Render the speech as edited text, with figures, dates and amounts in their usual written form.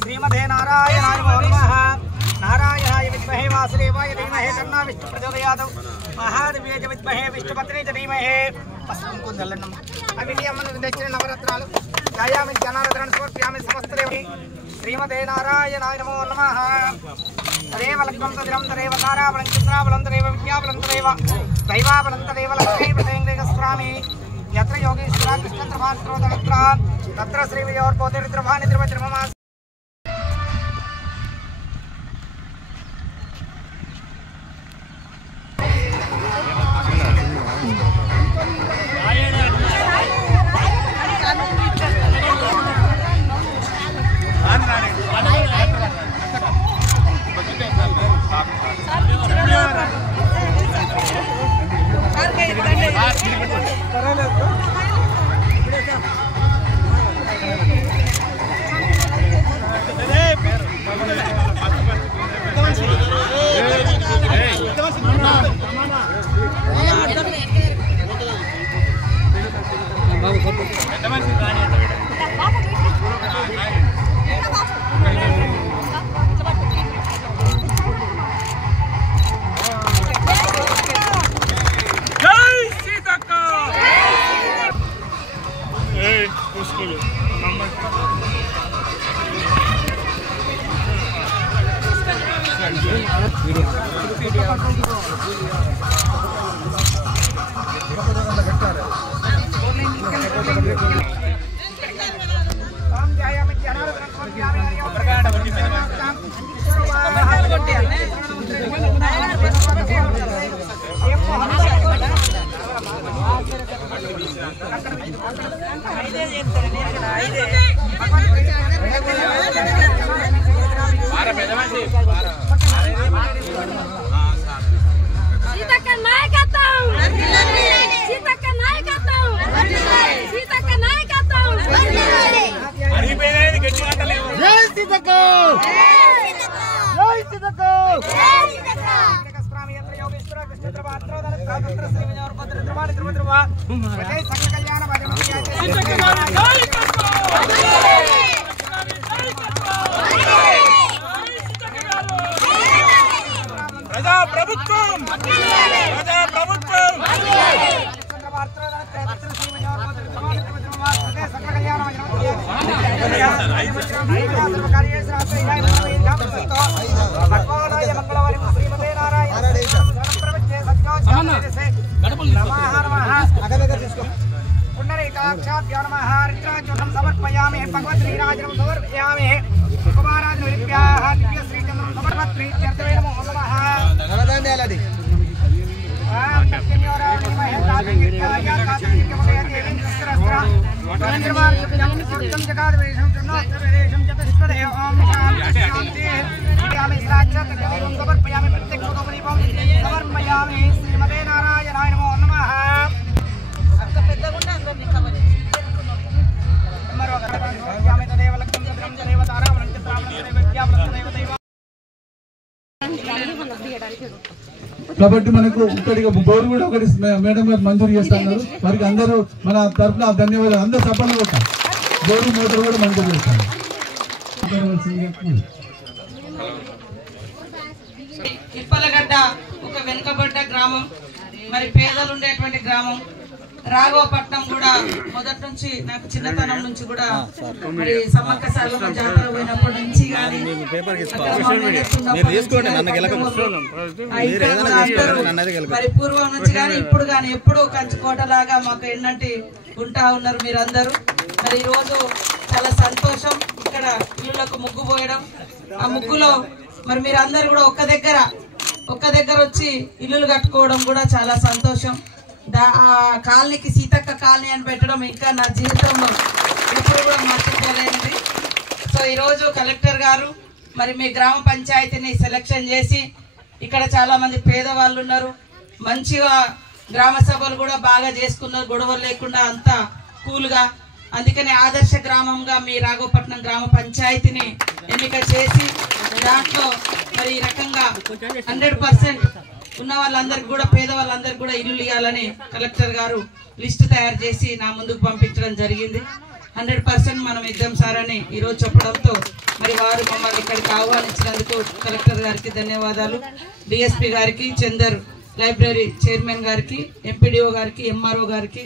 श्रीमते नारायणाय नमः। नारायणाय विद्महे वासुदेवाय धीमहि तन्नो विष्णु प्रचोदयात्। महादेव्याय विद्महे विष्णुपत्नी च धीमहि। अस्मन्कु जलन्नम अविलियमन दक्षिण नवरत्नालु ध्यायामि जनार्दन समर्पयामि समस्तदेवि। श्रीमते नारायणाय नमो नमः। तदेव लक्ष्मं तदिरं तदेव ताराबलं चन्द्राबलं तदेव विद्याबलं तदेव दैवाबलं तदेव लक्ष्मी प्रत्यङ्गस्वामी। यत्र योगीश्वरः कृष्णत्रभास्त्रोतत्र तत्र श्रीविजयोर्पोतिर्द्रभानि द्रवद्रममा। समर्पयामि भगवत् श्रीराजनं समर्पयामि कुमाराज विद्याः दिव्य श्रीचन्द्रं समर्पयामि प्रीत्यर्थे नमो नमः। नवदान्यालदि समर्पयामि समर्पयामि श्रीमते नारायणाय नमो नमः। కాబట్టి మనకు ఇక్కడికి బోర్డు కూడా ఒకటి మేడం గారు మంజూరు చేస్తున్నారు. వారికి అందరూ మన తరఫున ధన్యవాదాలు. అందరూ సఫలం కొట్టారు. బోర్డు మోటార్ కూడా మంజూరు చేస్తారు. ఇప్పలగడ్డ ఒక వెనుకబడ్డ గ్రామం, మరి పేదలు ఉండేటువంటి గ్రామం. రాఘవపట్నం కూడా మొదటి నుంచి నాకు చిన్నతనం నుంచి కూడా మరి సమ్మక్క సారలమ్మ జాతర పోయినప్పటి నుంచి కానీ మరి పూర్వం నుంచి కానీ ఇప్పుడు కానీ ఎప్పుడు కంచుకోటలాగా మాకు ఎన్నంటి ఉంటా ఉన్నారు మీరందరూ. మరి ఈరోజు చాలా సంతోషం. ఇక్కడ ఇళ్ళకు ముగ్గు పోయడం, ఆ ముగ్గులో మరి మీరందరూ కూడా ఒక్క దగ్గర వచ్చి ఇల్లులు కట్టుకోవడం కూడా చాలా సంతోషం. కాలనీకి సీతక్క కాలనీ అని పెట్టడం ఇంకా నా జీవితంలో ఎప్పుడు కూడా మర్చిపోలేనిది. సో ఈరోజు కలెక్టర్ గారు మరి మీ గ్రామ పంచాయతీని సెలెక్షన్ చేసి ఇక్కడ చాలా మంది పేదవాళ్ళు ఉన్నారు, మంచిగా గ్రామ సభలు కూడా బాగా చేసుకున్నారు, గొడవలు లేకుండా అంతా కూల్గా. అందుకని ఆదర్శ గ్రామంగా మీ రాఘవపట్నం గ్రామ పంచాయతీని ఎన్నిక చేసి దాంట్లో మరి ఈ రకంగా 100% ఉన్న వాళ్ళందరికీ కూడా, పేదవాళ్ళందరికీ కూడా ఇల్లు ఇవ్వాలని కలెక్టర్ గారు లిస్టు తయారు చేసి నా ముందుకు పంపించడం జరిగింది. 100% మనం ఇద్దాం సార్ అని ఈరోజు చెప్పడంతో మరి వారు మమ్మల్ని ఇక్కడికి ఆహ్వానించినందుకు కలెక్టర్ గారికి ధన్యవాదాలు. డిఎస్పీ గారికి, చందర్ లైబ్రరీ చైర్మన్ గారికి, ఎంపీడీఓ గారికి, ఎంఆర్ఓ గారికి,